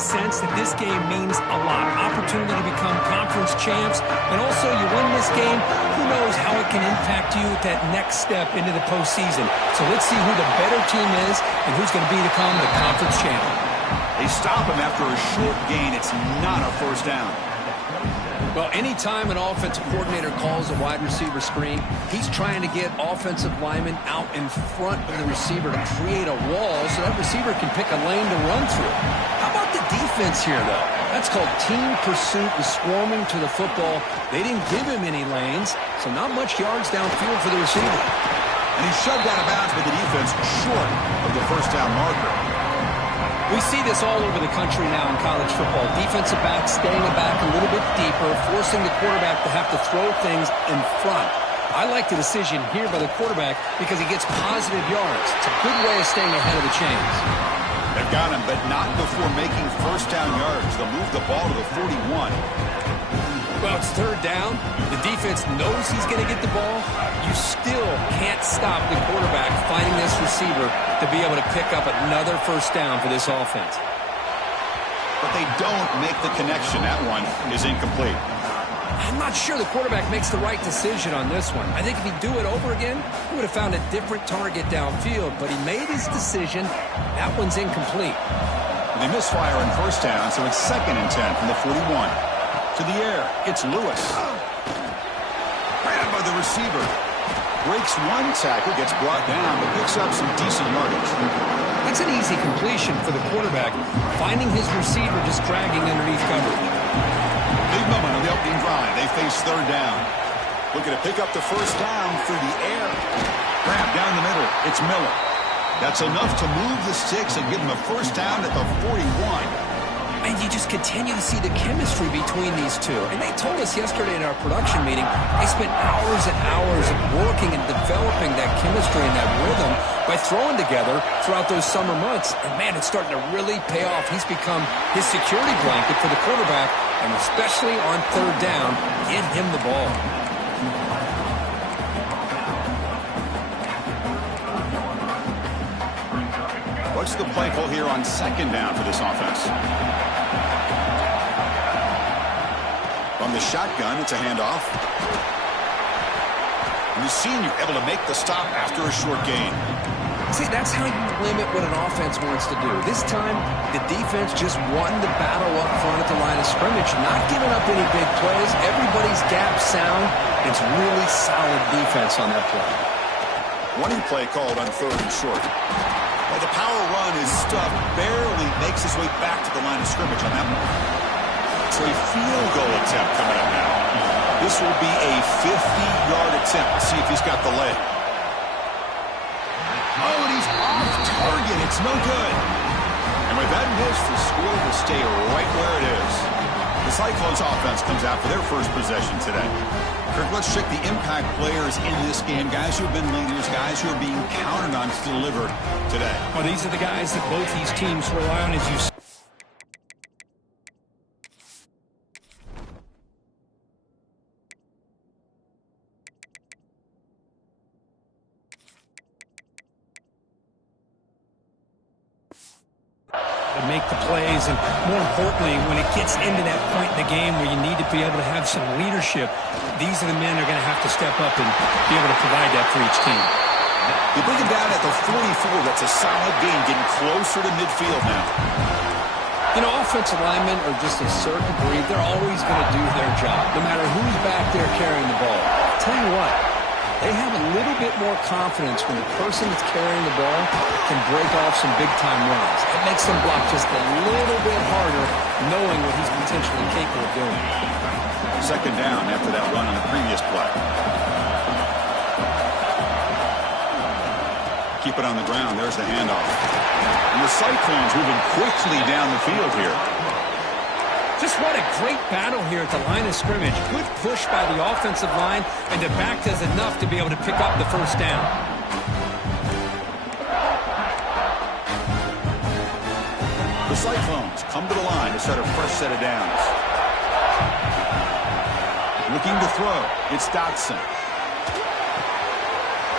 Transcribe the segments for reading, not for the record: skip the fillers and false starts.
a sense that this game means a lot. Opportunity to become conference champs, and also you win this game, who knows how it can impact you at that next step into the postseason. So let's see who the better team is and who's going to become the conference champ. They stop him after a short gain. It's not a first down. Well, anytime an offensive coordinator calls a wide receiver screen, he's trying to get offensive linemen out in front of the receiver to create a wall so that receiver can pick a lane to run through. How about the defense here, though? That's called team pursuit and swarming to the football. They didn't give him any lanes, so not much yards downfield for the receiver. And he shoved out of bounds with the defense short of the first down marker. We see this all over the country now in college football. Defensive backs staying back a little bit deeper, forcing the quarterback to have to throw things in front. I like the decision here by the quarterback because he gets positive yards. It's a good way of staying ahead of the chains. They've got him, but not before making first down yards. They'll move the ball to the 41. Well, it's third down. The defense knows he's going to get the ball. You still can't stop the quarterback finding this receiver to be able to pick up another first down for this offense. But they don't make the connection. That one is incomplete. I'm not sure the quarterback makes the right decision on this one. I think if he'd do it over again, he would have found a different target downfield. But he made his decision. That one's incomplete. They misfire on first down, so it's 2nd and 10 from the 41. To the air, it's Lewis. Grabbed by the receiver. Breaks one tackle, gets brought down, but picks up some decent yardage. That's an easy completion for the quarterback, finding his receiver just dragging underneath coverage. Big moment on the opening drive. They face third down. Looking to pick up the first down through the air. Grab down the middle. It's Miller. That's enough to move the sticks and give him a first down at the 41. And you just continue to see the chemistry between these two. And they told us yesterday in our production meeting, they spent hours and hours of working and developing that chemistry and that rhythm by throwing together throughout those summer months. And, man, it's starting to really pay off. He's become his security blanket for the quarterback, and especially on third down, get him the ball. What's the play call here on second down for this offense? From the shotgun, it's a handoff. And the senior able to make the stop after a short gain. See, that's how you limit what an offense wants to do. This time, the defense just won the battle up front at the line of scrimmage, not giving up any big plays. Everybody's gap sound. It's really solid defense on that play. Running play called on third and short. Well, the power run is stuffed, barely makes his way back to the line of scrimmage on that one. So a field goal attempt coming up now. This will be a 50-yard attempt. See if he's got the leg. Oh, and he's off target. It's no good. And with that miss, the score will stay right where it is. The Cyclones offense comes out for their first possession today. Kirk, let's check the impact players in this game. Guys who have been leaders, guys who are being counted on to deliver today. Well, these are the guys that both these teams rely on, as you said. To make the plays, and more importantly, when it gets into that point in the game where you need to be able to have some leadership, these are the men that are going to have to step up and be able to provide that for each team. You bring him down at the 44. That's a solid gain, getting closer to midfield now. You know, offensive linemen are just a certain breed. They're always going to do their job, no matter who's back there carrying the ball. I'll tell you what, they have a little bit more confidence when the person that's carrying the ball can break off some big-time runs. It makes them block just a little bit harder, knowing what he's potentially capable of doing. Second down after that run on the previous play. Keep it on the ground. There's the handoff. And the Cyclones moving quickly down the field here. Just what a great battle here at the line of scrimmage. Good push by the offensive line, and the back does enough to be able to pick up the first down. The Cyclones come to the line to set a fresh set of downs. Looking to throw. It's Dotson.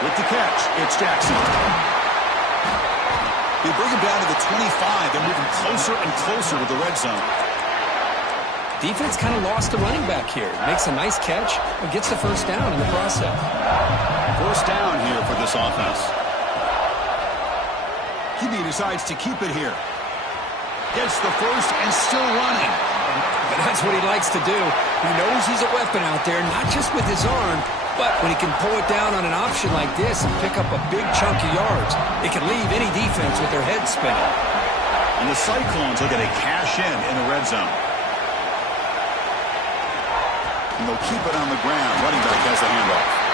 With the catch, it's Jackson. They bring him down to the 25. They're moving closer and closer to the red zone. Defense kind of lost the running back here. Makes a nice catch and gets the first down in the process. First down here for this offense. He decides to keep it here. Gets the first and still running. And that's what he likes to do. He knows he's a weapon out there, not just with his arm, but when he can pull it down on an option like this and pick up a big chunk of yards, it can leave any defense with their head spinning. And the Cyclones looking to cash in the red zone. And they'll keep it on the ground. Running back has the handoff.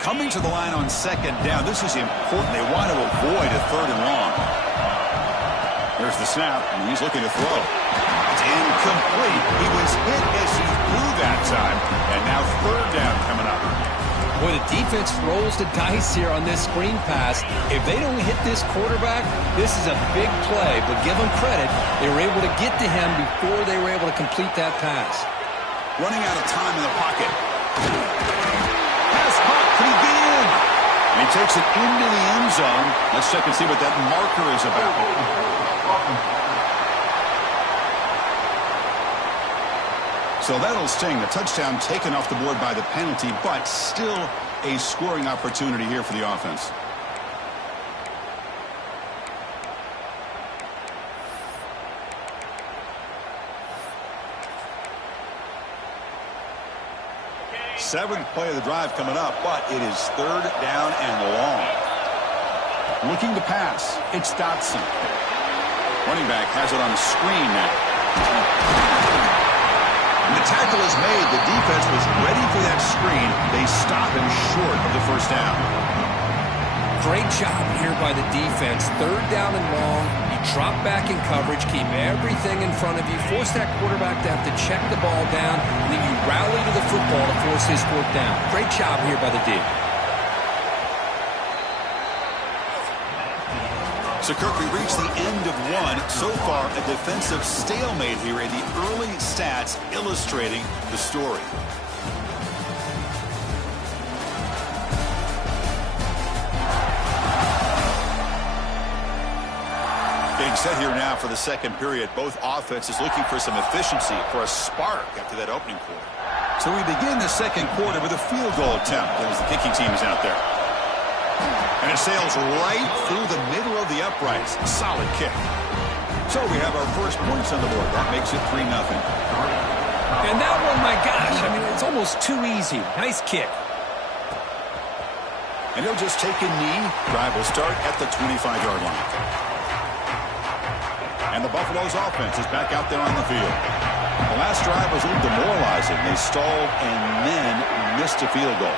Coming to the line on second down. This is important. They want to avoid a third and long. There's the snap, and he's looking to throw. It's incomplete. He was hit as he threw that time, and now third down coming up. Boy, the defense rolls the dice here on this screen pass. If they don't hit this quarterback, this is a big play, but give them credit. They were able to get to him before they were able to complete that pass. Running out of time in the pocket. Pass caught. Can he get in? And he takes it into the end zone. Let's check and see what that marker is about. So that'll sting. The touchdown taken off the board by the penalty, but still a scoring opportunity here for the offense. Seventh play of the drive coming up, but it is third down and long. Looking to pass. It's Dotson. Running back has it on the screen now. And the tackle is made. The defense was ready for that screen. They stop him short of the first down. Great job here by the defense. Third down and long. You drop back in coverage, keep everything in front of you, force that quarterback to have to check the ball down, and then you rally to the football to force his fourth down. Great job here by the D. So, Kirk, we reached the end of one. So far, a defensive stalemate here, and the early stats illustrating the story. Being set here now for the second period. Both offenses looking for some efficiency, for a spark after that opening quarter. So we begin the second quarter with a field goal attempt as the kicking team is out there. And it sails right through the middle of the uprights. Solid kick. So we have our first points on the board. That makes it 3-0. And that one, my gosh, I mean, it's almost too easy. Nice kick. And he'll just take a knee. Drive will start at the 25-yard line. And the Buffalo's offense is back out there on the field. The last drive was a little demoralizing. They stalled and then missed a field goal.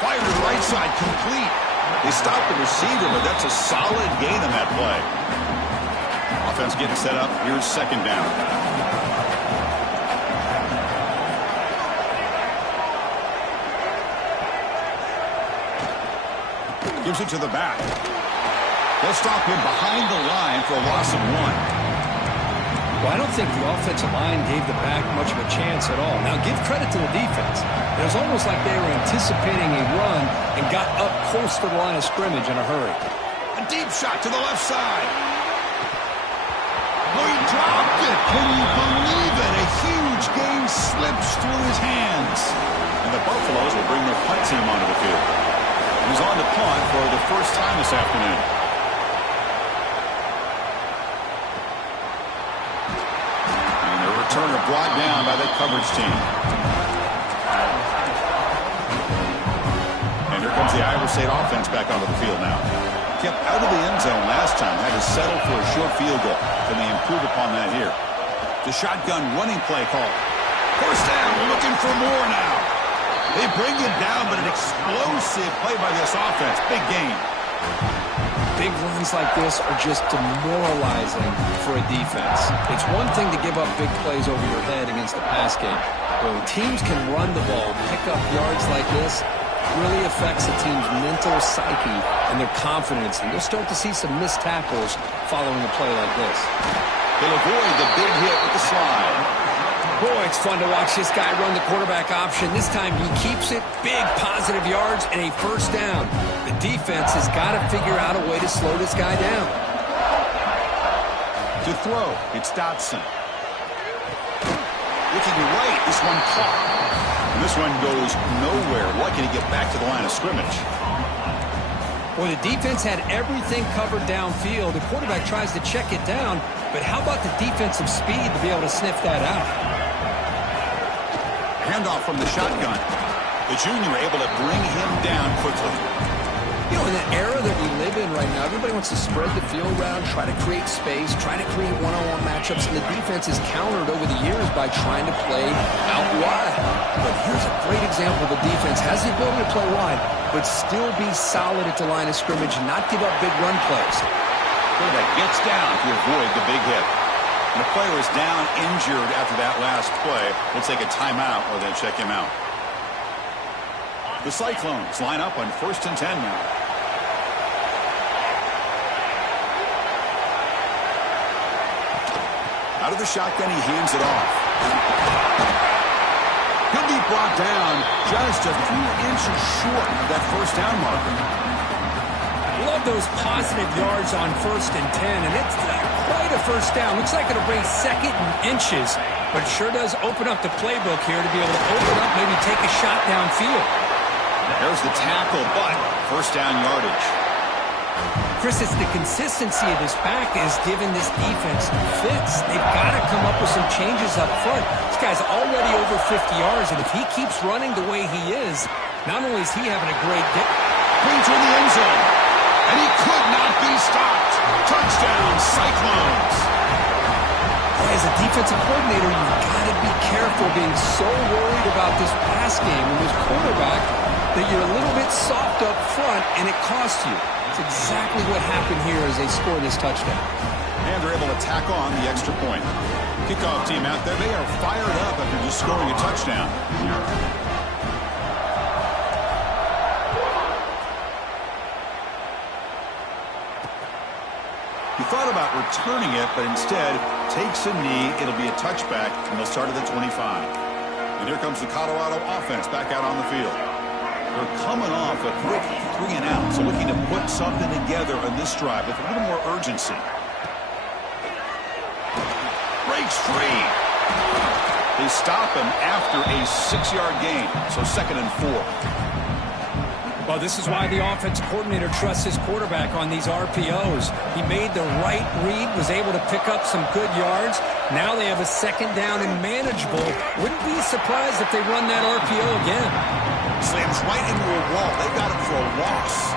Fire to the right side, complete. They stopped the receiver, but that's a solid gain on that play. Offense getting set up. Here's second down. Gives it to the back. They'll stop him behind the line for a loss of 1. Well, I don't think the offensive line gave the back much of a chance at all. Now, give credit to the defense. It was almost like they were anticipating a run and got up close to the line of scrimmage in a hurry. A deep shot to the left side. Oh, he dropped it. Can you believe it? A huge gain slips through his hands. And the Buffaloes will bring their punt team onto the field. He's on the punt for the first time this afternoon. Turner brought down by the coverage team. And here comes the Iowa State offense back onto the field now. Kept out of the end zone last time. Had to settle for a short field goal. Can they improve upon that here? The shotgun running play call. First down, looking for more now. They bring him down, but an explosive play by this offense. Big gain. Big runs like this are just demoralizing for a defense. It's one thing to give up big plays over your head against the pass game. But when teams can run the ball, pick up yards like this, really affects a team's mental psyche and their confidence, and you'll start to see some missed tackles following a play like this. He'll avoid the big hit with the slide. Boy, it's fun to watch this guy run the quarterback option. This time he keeps it, big positive yards, and a first down. The defense has got to figure out a way to slow this guy down. To throw, it's Dotson. Looking right, this one caught. And this one goes nowhere. Lucky to get back to the line of scrimmage. Well, the defense had everything covered downfield. The quarterback tries to check it down, but how about the defensive speed to be able to sniff that out? Handoff from the shotgun. The junior able to bring him down quickly. You know, in the era that we live in right now, everybody wants to spread the field around, try to create space, try to create one-on-one matchups, and the defense is countered over the years by trying to play out wide. But here's a great example of a defense has the ability to play wide, but still be solid at the line of scrimmage and not give up big run plays. Quarterback gets down to avoid the big hit. And the player is down injured after that last play. We'll take a timeout or then check him out. The Cyclones line up on 1st and 10 now. Out of the shotgun, he hands it off. He'll be brought down just a few inches short of that first down marker. Love those positive yards on 1st and 10, and it's not quite a first down. Looks like it'll bring 2nd and inches, but it sure does open up the playbook here to be able to open up, maybe take a shot downfield. There's the tackle, but first down yardage. Chris, it's the consistency of this back is giving this defense fits. They've got to come up with some changes up front. This guy's already over 50 yards, and if he keeps running the way he is, not only is he having a great day, brings in the end zone, and he could not be stopped. Touchdown, Cyclones. As a defensive coordinator, you've got to be careful being so worried about this pass game and this quarterback that you're a little bit soft up front, and it costs you. It's exactly what happened here as they score this touchdown. And they're able to tack on the extra point. Kickoff team out there, they are fired up after just scoring a touchdown. He thought about returning it, but instead takes a knee. It'll be a touchback, and they'll start at the 25. And here comes the Colorado offense back out on the field. They're coming off a quick 3 and out, so looking to put something together on this drive with a little more urgency. Breaks free. They stop him after a 6-yard gain, so 2nd and 4. Well, this is why the offense coordinator trusts his quarterback on these RPOs. He made the right read, was able to pick up some good yards. Now they have a 2nd down and manageable. Wouldn't be surprised if they run that RPO again. Slams right into a wall. They got him for a loss.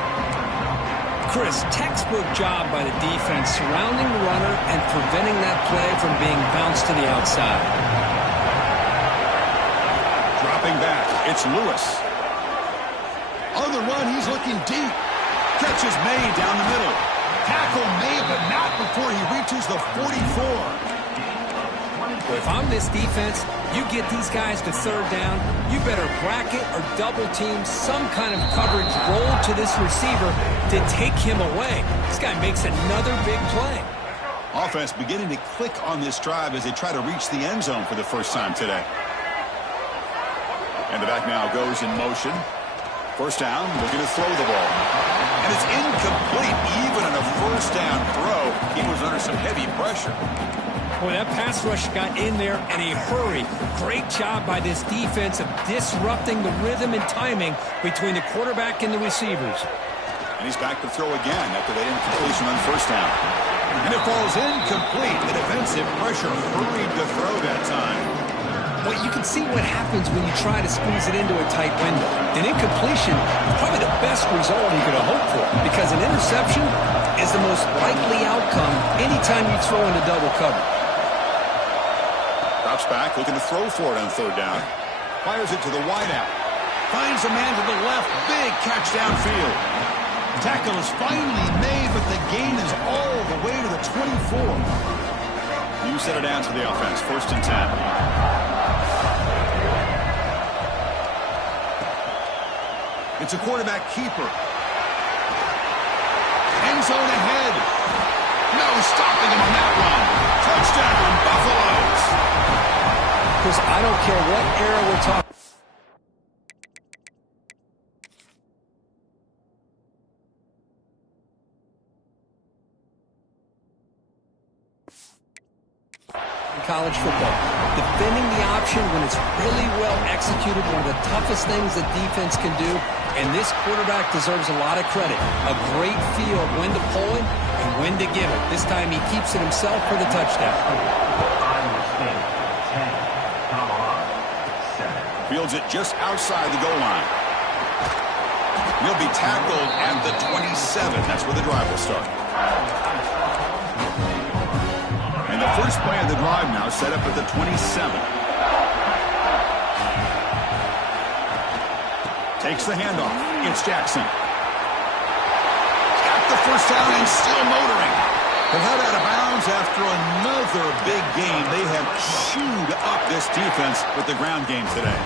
Chris, textbook job by the defense surrounding the runner and preventing that play from being bounced to the outside. Dropping back, it's Lewis. On the run, he's looking deep. Catch is made down the middle. Tackle made, but not before he reaches the 44. Well, if I'm this defense, you get these guys to 3rd down, you better bracket or double team some kind of coverage roll to this receiver to take him away. This guy makes another big play. Offense beginning to click on this drive as they try to reach the end zone for the first time today. And the back now goes in motion. First down, looking to throw the ball. And it's incomplete. Even on a first down throw, he was under some heavy pressure. Boy, that pass rush got in there in a hurry. Great job by this defense of disrupting the rhythm and timing between the quarterback and the receivers. And he's back to throw again after that incompletion on first down. And it falls incomplete. The defensive pressure hurried to throw that time. Well, you can see what happens when you try to squeeze it into a tight window. An incompletion is probably the best result you could have hoped for, because an interception is the most likely outcome anytime you throw into double cover. Drops back, looking to throw for it on 3rd down. Fires it to the wideout. Finds a man to the left. Big catch downfield. Tackle is finally made, but the gain is all the way to the 24. You set it down to the offense. 1st and 10. It's a quarterback keeper. End zone ahead. No stopping him on that one. Touchdown, Buffaloes. Chris, I don't care what era we're talking. College football. Defending the option when it's really well executed, one of the toughest things that defense can do, and this quarterback deserves a lot of credit. A great feel of when to pull it and when to give it. This time he keeps it himself for the touchdown. Fields it just outside the goal line. He'll be tackled at the 27. That's where the drive will start. And the first play of the drive now set up at the 27. Takes the handoff. It's Jackson. Got the first down and still motoring. They head out of bounds after another big game. They have chewed up this defense with the ground game today.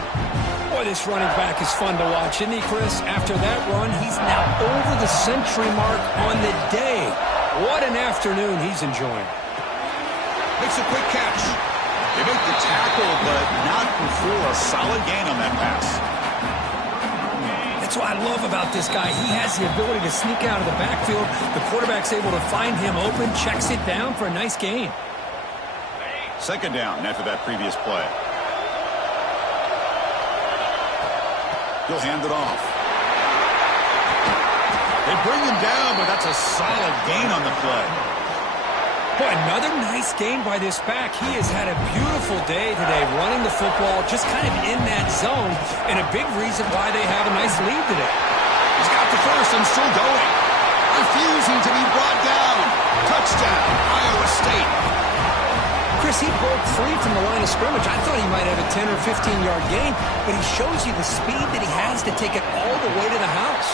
Boy, this running back is fun to watch, isn't he, Chris? After that run, he's now over the century mark on the day. What an afternoon he's enjoying. Makes a quick catch. They make the tackle, but not before a solid gain on that pass. That's what I love about this guy. He has the ability to sneak out of the backfield. The quarterback's able to find him open, checks it down for a nice gain. Second down after that previous play. He'll hand it off. They bring him down, but that's a solid gain on the play. Boy, another nice gain by this back. He has had a beautiful day today running the football, just kind of in that zone, and a big reason why they have a nice lead today. He's got the first and still going. Refusing to be brought down. Touchdown, Iowa State. Chris, he broke free from the line of scrimmage. I thought he might have a 10 or 15-yard gain, but he shows you the speed that he has to take it all the way to the house.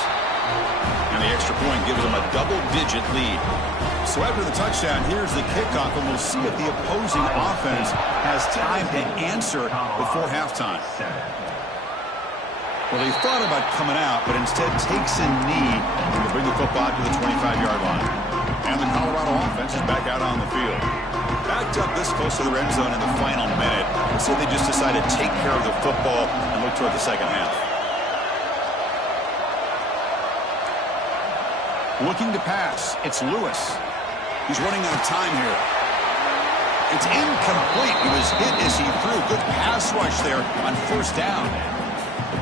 And the extra point gives him a double-digit lead. So after the touchdown, here's the kickoff, and we'll see if the opposing offense has time to answer before halftime. Well, he thought about coming out, but instead takes a knee to bring the football to the 25-yard line. And the Colorado offense is back out on the field. Backed up this close to the end zone in the final minute. Let's say they just decided to take care of the football and look toward the second half. Looking to pass. It's Lewis. He's running out of time here. It's incomplete. He was hit as he threw. Good pass rush there on first down.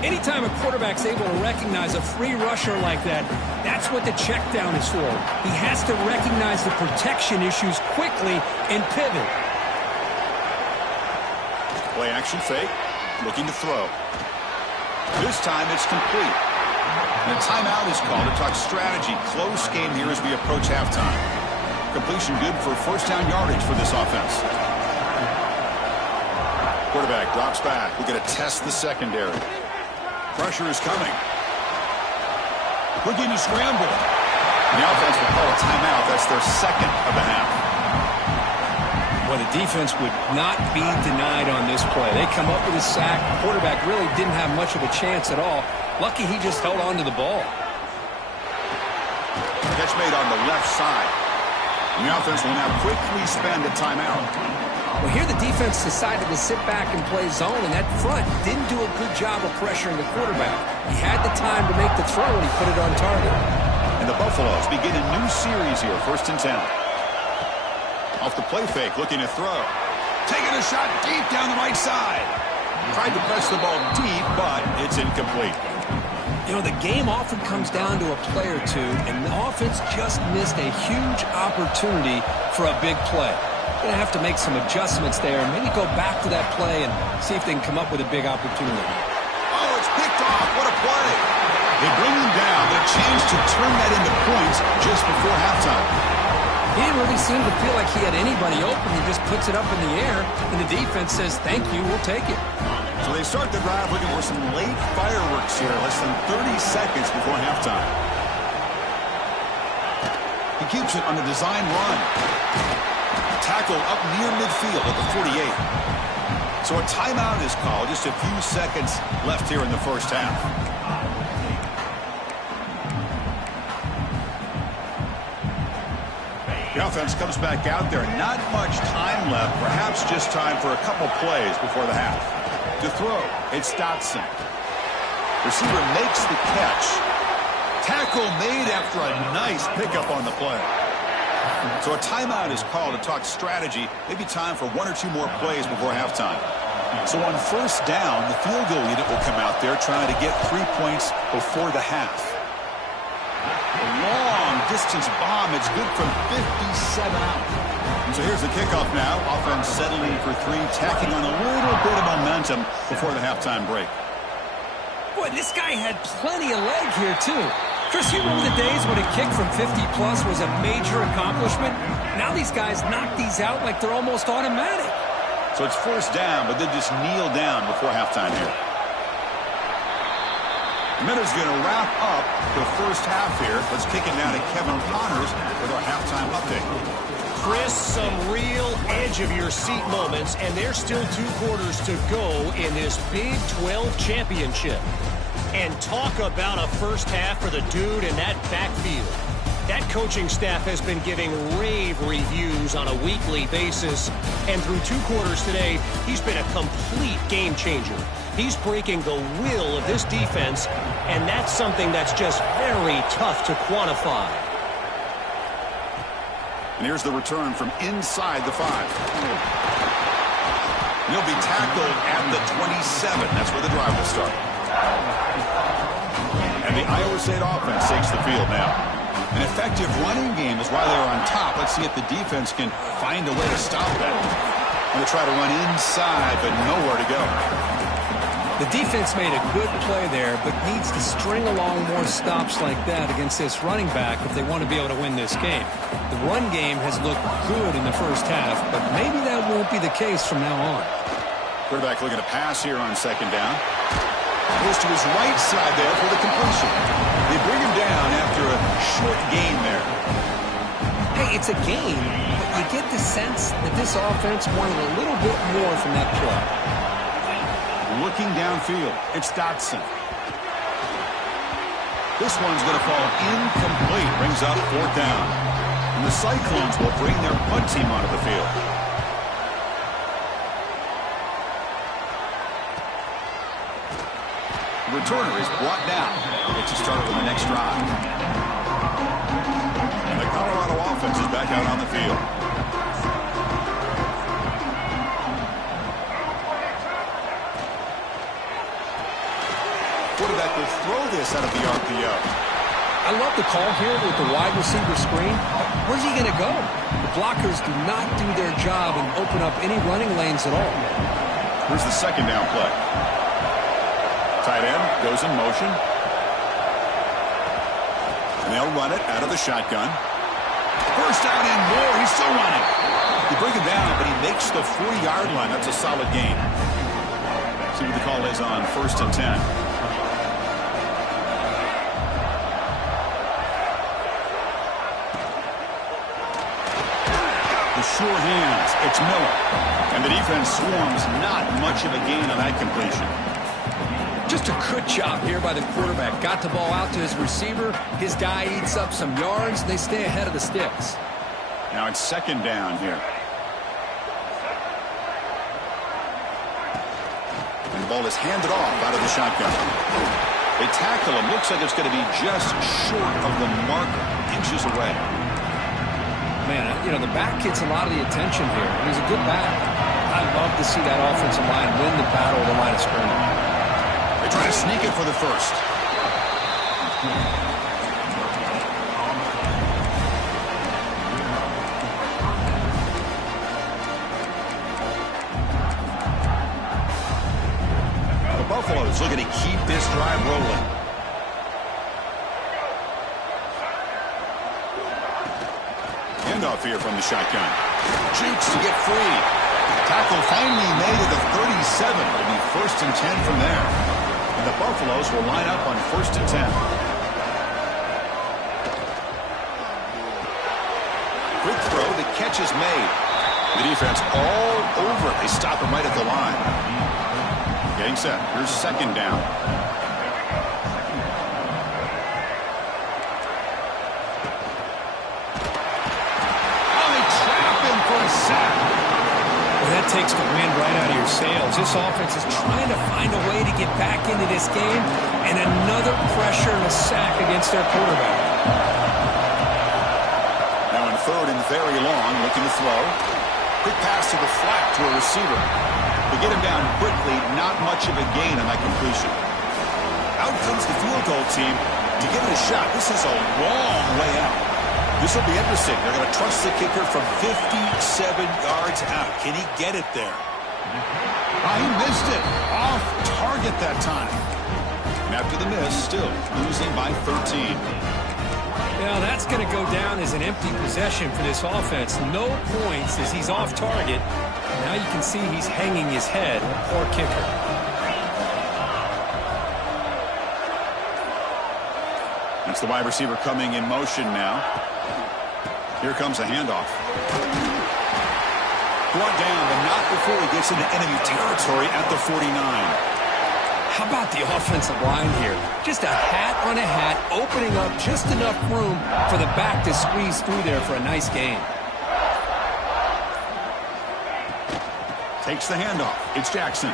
Anytime a quarterback's able to recognize a free rusher like that, that's what the check down is for. He has to recognize the protection issues quickly and pivot. Play action fake. Looking to throw. This time it's complete. And a timeout is called to talk strategy. Close game here as we approach halftime. Completion good for first down yardage for this offense. Quarterback drops back. We're going to test the secondary. Pressure is coming. Looking to scramble. And the offense will call a timeout. That's their second of the half. Well, the defense would not be denied on this play. They come up with a sack. The quarterback really didn't have much of a chance at all. Lucky he just held on to the ball. Catch made on the left side. And the offense will now quickly spend a timeout. Well, here the defense decided to sit back and play zone, and that front didn't do a good job of pressuring the quarterback. He had the time to make the throw, and he put it on target. And the Buffaloes begin a new series here, 1st and 10. Off the play fake, looking to throw. Taking a shot deep down the right side. Tried to press the ball deep, but it's incomplete. You know, the game often comes down to a play or two, and the offense just missed a huge opportunity for a big play. Going to have to make some adjustments there and maybe go back to that play and see if they can come up with a big opportunity. Oh, it's picked off. What a play. They bring him down, but a chance to turn that into points just before halftime. He didn't really seem to feel like he had anybody open. He just puts it up in the air, and the defense says, thank you, we'll take it. So they start the drive looking for some late fireworks here, less than 30 seconds before halftime. He keeps it on the design run. Tackle up near midfield at the 48. So a timeout is called. Just a few seconds left here in the first half. The offense comes back out there. Not much time left. Perhaps just time for a couple plays before the half. To throw, it's Dotson. Receiver makes the catch. Tackle made after a nice pickup on the play. So a timeout is called to talk strategy. Maybe time for one or two more plays before halftime. So on first down, the field goal unit will come out there trying to get 3 points before the half. A long distance bomb. It's good from 57 out. So here's the kickoff now. Offense settling for 3, tacking on a little bit of momentum before the halftime break. Boy, this guy had plenty of leg here, too. Chris, you remember the days when a kick from 50-plus was a major accomplishment? Now these guys knock these out like they're almost automatic. So it's first down, but then just kneel down before halftime here. Miller's going to wrap up the first half here. Let's kick it now to Kevin Connors with our halftime update. Chris, some real edge-of-your-seat moments, and there's still 2 quarters to go in this Big 12 championship. And talk about a first half for the dude in that backfield. That coaching staff has been giving rave reviews on a weekly basis. And through 2 quarters today, he's been a complete game changer. He's breaking the will of this defense, and that's something that's just very tough to quantify. And here's the return from inside the 5. He'll be tackled at the 27. That's where the drive will start. And the Iowa State offense takes the field now. An effective running game is why they're on top. Let's see if the defense can find a way to stop that. Going to try to run inside, but nowhere to go. The defense made a good play there, but needs to string along more stops like that against this running back if they want to be able to win this game. The run game has looked good in the first half, but maybe that won't be the case from now on. Quarterback looking to pass here on second down. Goes to his right side there for the completion. They bring him down after a short gain there. Hey, it's a game, but you get the sense that this offense wanted a little bit more from that play. Looking downfield, it's Dotson. This one's going to fall incomplete. Brings up 4th down. And the Cyclones will bring their punt team onto the field. The returner is brought down. Gets to start on the next drive. And the Colorado offense is back out on the field. Quarterback will throw this out of the RPO. I love the call here with the wide receiver screen. Where's he going to go? The blockers do not do their job and open up any running lanes at all. Here's the second down play. Tight end goes in motion. And they'll run it out of the shotgun. First down and more. He's still running. They bring him down, but he makes the 40-yard line. That's a solid gain. See what the call is on 1st and 10. Sure hands. It's Miller. And the defense swarms. Not much of a gain on that completion. Just a good job here by the quarterback. Got the ball out to his receiver. His guy eats up some yards. They stay ahead of the sticks. Now it's second down here. And the ball is handed off out of the shotgun. They tackle him. Looks like it's going to be just short of the mark, inches away. Man, you know, the back gets a lot of the attention here. He's a good back. I love to see that offensive line win the battle of the line of scrimmage. They try to sneak it for the first. The Buffaloes looking to keep this drive rolling. Handoff here from the shotgun. Jukes to get free. Tackle finally made at the 37. It'll be 1st and 10 from there. And the Buffaloes will line up on 1st and 10. Quick throw. The catch is made. The defense all over it. They stop him right at the line. Getting set. Here's second down. it takes the wind right out of your sails. This offense is trying to find a way to get back into this game, and another pressure and a sack against their quarterback. Now in third and very long, looking to throw. Quick pass to the flat to a receiver. To get him down quickly, not much of a gain on that completion. Out comes the field goal team to give it a shot. This is a long way out. This will be interesting. They're going to trust the kicker from 57 yards out. Can he get it there? He missed it. Off target that time. And after the miss, still losing by 13. Now that's going to go down as an empty possession for this offense. No points as he's off target. Now you can see he's hanging his head. Poor kicker. That's the wide receiver coming in motion now. Here comes a handoff. Brought down, but not before he gets into enemy territory at the 49. How about the offensive line here? Just a hat on a hat, opening up just enough room for the back to squeeze through there for a nice gain. Takes the handoff. It's Jackson.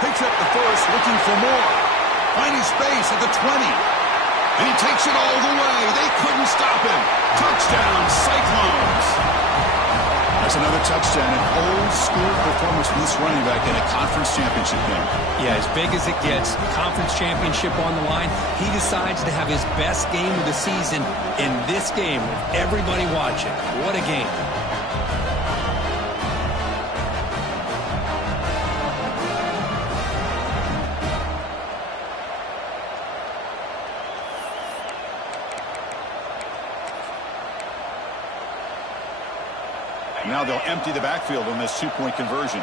Picks up the first, looking for more. Finding space at the 20. And he takes it all the way. They couldn't stop him. Touchdown, Cyclones. That's another touchdown. An old-school performance from this running back in a conference championship game. Yeah, as big as it gets, conference championship on the line, he decides to have his best game of the season in this game with everybody watching. What a game. Now they'll empty the backfield on this two-point conversion.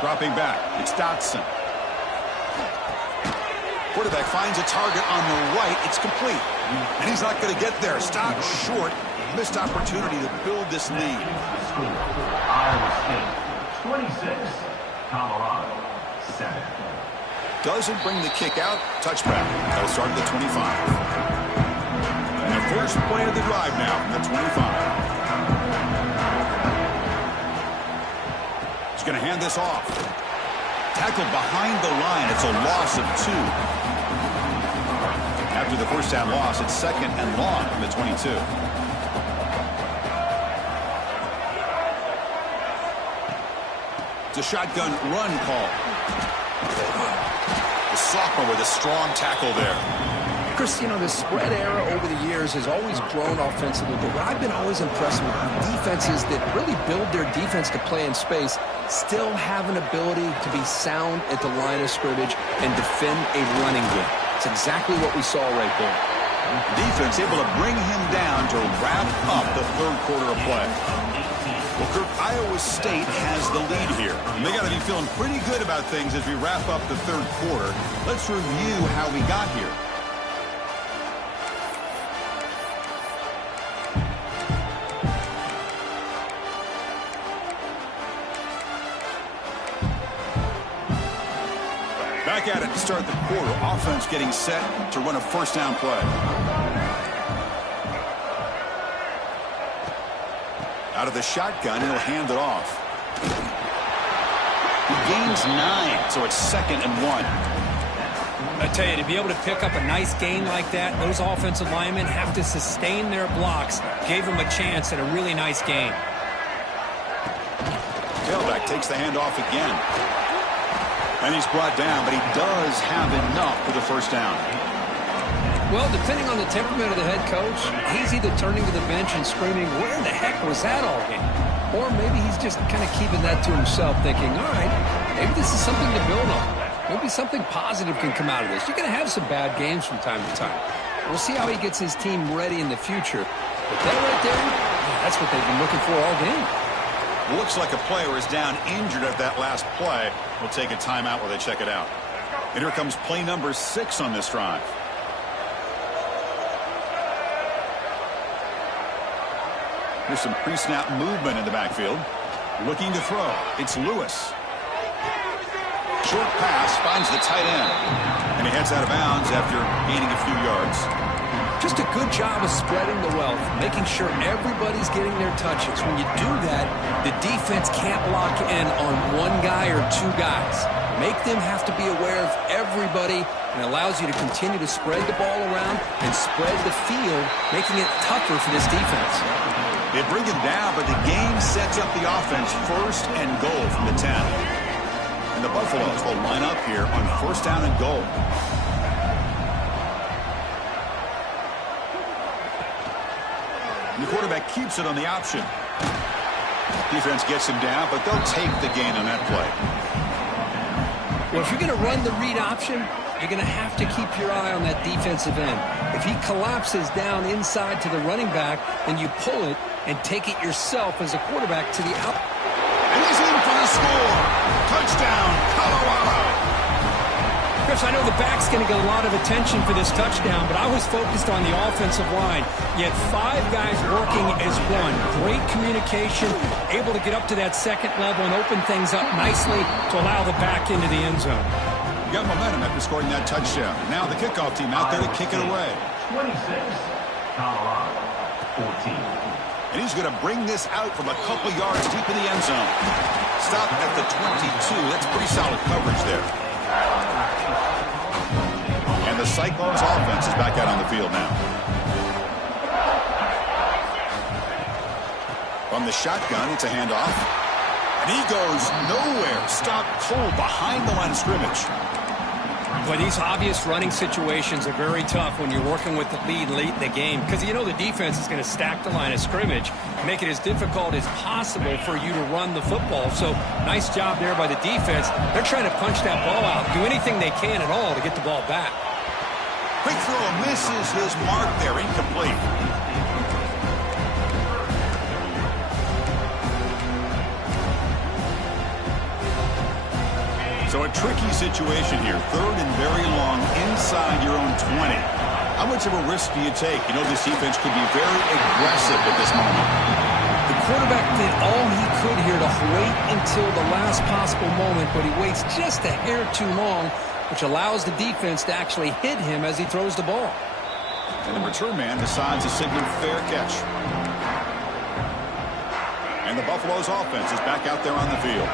Dropping back, it's Dotson. Quarterback finds a target on the right. It's complete. And he's not going to get there. Stopped short. Missed opportunity to build this lead. Iowa State, 26. Colorado, 7. Doesn't bring the kick out. Touchback. That'll start at the 25. And the first play of the drive now from the 25. He's going to hand this off. Tackled behind the line. It's a loss of 2. After the first down loss, it's second and long from the 22. It's a shotgun run call. The sophomore with a strong tackle there. Chris, you know, the spread era over the years has always grown offensively, but what I've been always impressed with defenses that really build their defense to play in space still have an ability to be sound at the line of scrimmage and defend a running game. It's exactly what we saw right there. Defense able to bring him down to wrap up the third quarter of play. Well, Kirk, Iowa State has the lead here. And they got to be feeling pretty good about things as we wrap up the third quarter. Let's review how we got here. Back at it to start the quarter. Offense getting set to run a first down play. Out of the shotgun, and he'll hand it off. He gains 9, so it's second and 1. I tell you, to be able to pick up a nice gain like that, those offensive linemen have to sustain their blocks. Gave them a chance at a really nice gain. Tailback takes the handoff again. And he's brought down, but he does have enough for the first down. Well, depending on the temperament of the head coach, he's either turning to the bench and screaming, where the heck was that all game? Or maybe he's just kind of keeping that to himself, thinking, all right, maybe this is something to build on. Maybe something positive can come out of this. You're going to have some bad games from time to time. We'll see how he gets his team ready in the future. But that right there, that's what they've been looking for all game. Looks like a player is down injured at that last play. We'll take a timeout while they check it out. And here comes play number 6 on this drive. There's some pre-snap movement in the backfield. Looking to throw. It's Lewis. Short pass finds the tight end. And he heads out of bounds after gaining a few yards. Just a good job of spreading the wealth, making sure everybody's getting their touches. When you do that, the defense can't lock in on one guy or two guys. Make them have to be aware of everybody, and allows you to continue to spread the ball around and spread the field, making it tougher for this defense. They bring him down, but the game sets up the offense first and goal from the 10. And the Buffaloes will line up here on first down and goal. The quarterback keeps it on the option. Defense gets him down, but they'll take the gain on that play. Well, if you're going to run the read option, you're going to have to keep your eye on that defensive end. If he collapses down inside to the running back, then you pull it and take it yourself as a quarterback to the out. And he's in for the score. Touchdown, Colorado. Chris, I know the back's going to get a lot of attention for this touchdown, but I was focused on the offensive line. You had 5 guys working as one. Great communication, able to get up to that second level and open things up nicely to allow the back into the end zone. You got momentum after scoring that touchdown. Now the kickoff team out there to kick it away. 26, Colorado, 14. And he's going to bring this out from a couple yards deep in the end zone. Stop at the 22. That's pretty solid coverage there. And the Cyclones offense is back out on the field now. From the shotgun, it's a handoff. And he goes nowhere. Stop cold behind the line of scrimmage. But these obvious running situations are very tough when you're working with the lead late in the game, because you know the defense is going to stack the line of scrimmage, make it as difficult as possible for you to run the football. So nice job there by the defense. They're trying to punch that ball out, do anything they can at all to get the ball back. Quick throw misses his mark there, incomplete. So a tricky situation here. Third and very long inside your own 20. How much of a risk do you take? You know this defense could be very aggressive at this moment. The quarterback did all he could here to wait until the last possible moment, but he waits just a hair too long, which allows the defense to actually hit him as he throws the ball. And the return man decides to signal fair catch. And the Buffaloes offense is back out there on the field.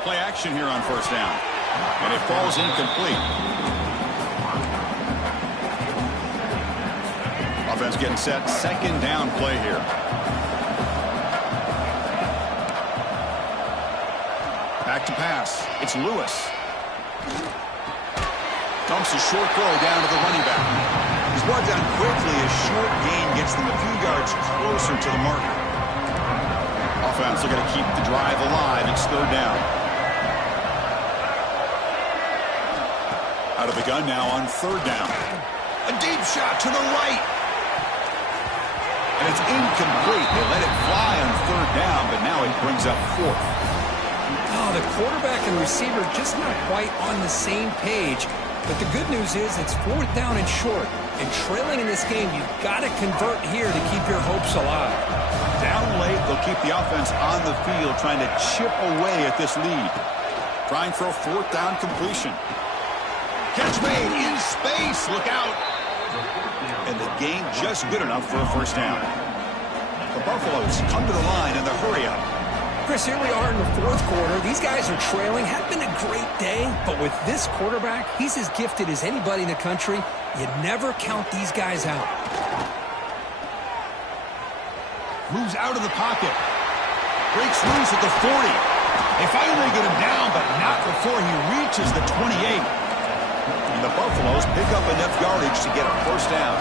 Play action here on first down. And it falls incomplete. Offense getting set. Second down play here. Back to pass. It's Lewis. Dumps a short throw down to the running back. He's brought down quickly. A short gain gets them a few yards closer to the marker. Offense looking to keep the drive alive. It's third down. Out of the gun now on third down. A deep shot to the right. And it's incomplete. They let it fly on third down, but now it brings up fourth. Oh, the quarterback and receiver just not quite on the same page. But the good news is it's fourth down and short. And trailing in this game, you've got to convert here to keep your hopes alive. Down late, they'll keep the offense on the field trying to chip away at this lead. Trying for a fourth down completion. Catch made in space. Look out. And the gain just good enough for a first down. The Buffaloes come to the line in the hurry up. Chris, here we are in the fourth quarter. These guys are trailing. Had been a great day, but with this quarterback, he's as gifted as anybody in the country. You never count these guys out. Moves out of the pocket. Breaks loose at the 40. They finally get him down, but not before he reaches the 28. And the Buffaloes pick up enough yardage to get a first down.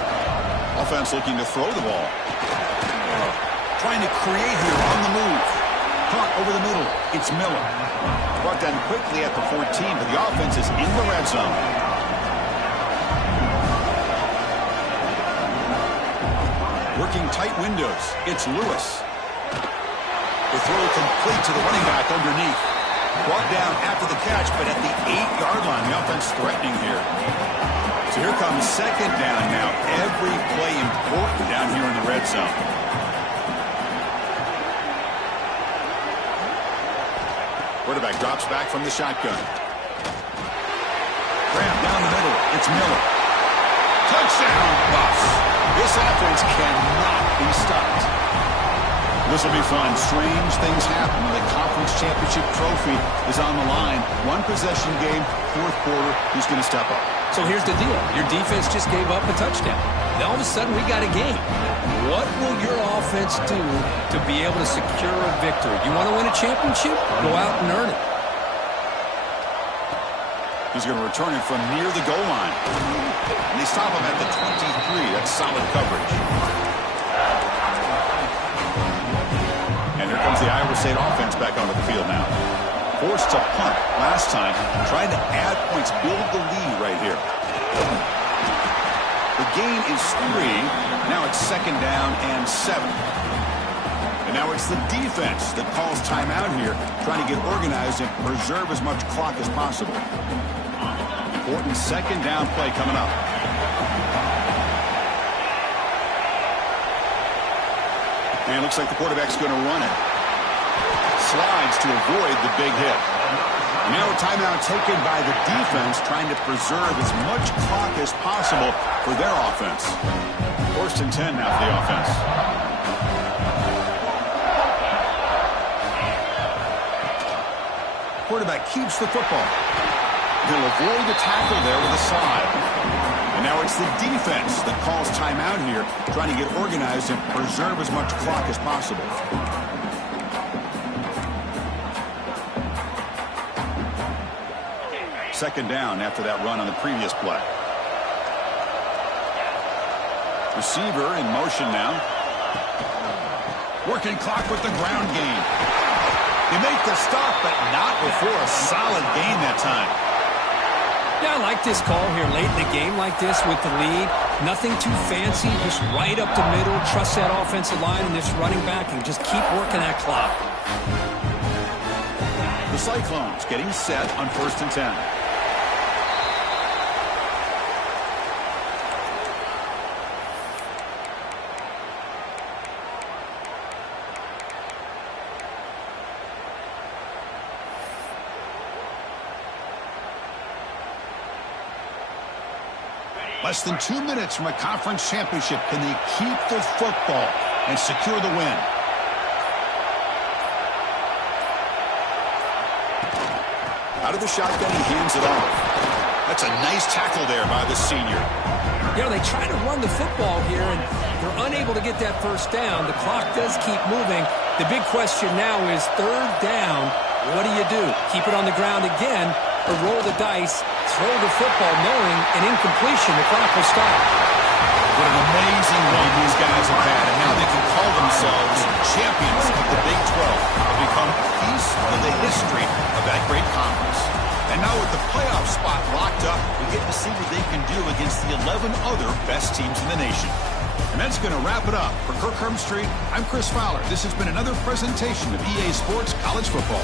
Offense looking to throw the ball. Trying to create here on the move. Caught over the middle. It's Miller. Brought down quickly at the 14, but the offense is in the red zone. Working tight windows. It's Lewis. The throw complete to the running back underneath. Brought down after the catch, but at the 8-yard line, the offense threatening here. So here comes second down now. Every play important down here in the red zone. Quarterback drops back from the shotgun. It's Miller. Touchdown, Buffs. This offense cannot be stopped. This will be fun. Strange things happen when the conference championship trophy is on the line. One possession game, fourth quarter. Who's going to step up? So here's the deal. Your defense just gave up a touchdown. Now all of a sudden we got a game. What will your offense do to be able to secure a victory? You want to win a championship? Go out and earn it. He's going to return it from near the goal line. And they stop him at the 23. That's solid coverage. And here comes the Iowa State offense back onto the field now. Forced to punt last time. Trying to add points, build the lead right here. The gain is 3. Now it's 2nd down and 7. And now it's the defense that calls timeout here, trying to get organized and preserve as much clock as possible. Important 2nd down play coming up. And it looks like the quarterback's going to run it. Slides to avoid the big hit. And now a timeout taken by the defense, trying to preserve as much clock as possible for their offense. 1st and 10 now for the offense. Quarterback keeps the football. He'll avoid the tackle there with a slide. And now it's the defense that calls timeout here, trying to get organized and preserve as much clock as possible. Second down after that run on the previous play. Receiver in motion now. Working clock with the ground game. They make the stop, but not before a solid gain that time. Yeah, I like this call here late in the game like this with the lead. Nothing too fancy, just right up the middle. Trust that offensive line and this running back and just keep working that clock. The Cyclones getting set on 1st and 10. Less than 2 minutes from a conference championship. Can they keep the football and secure the win? Out of the shotgun, he hands it off. That's a nice tackle there by the senior. You know, they try to run the football here, and they're unable to get that 1st down. The clock does keep moving. The big question now is 3rd down. What do? Keep it on the ground again, or roll the dice, throw the football, knowing an incompletion, the clock will stop. What an amazing run these guys have had, and now they can call themselves champions of the Big 12 and become a piece of the history of that great conference. And now with the playoff spot locked up, we get to see what they can do against the 11 other best teams in the nation. And that's going to wrap it up. For Kirk Street, I'm Chris Fowler. This has been another presentation of EA Sports College Football.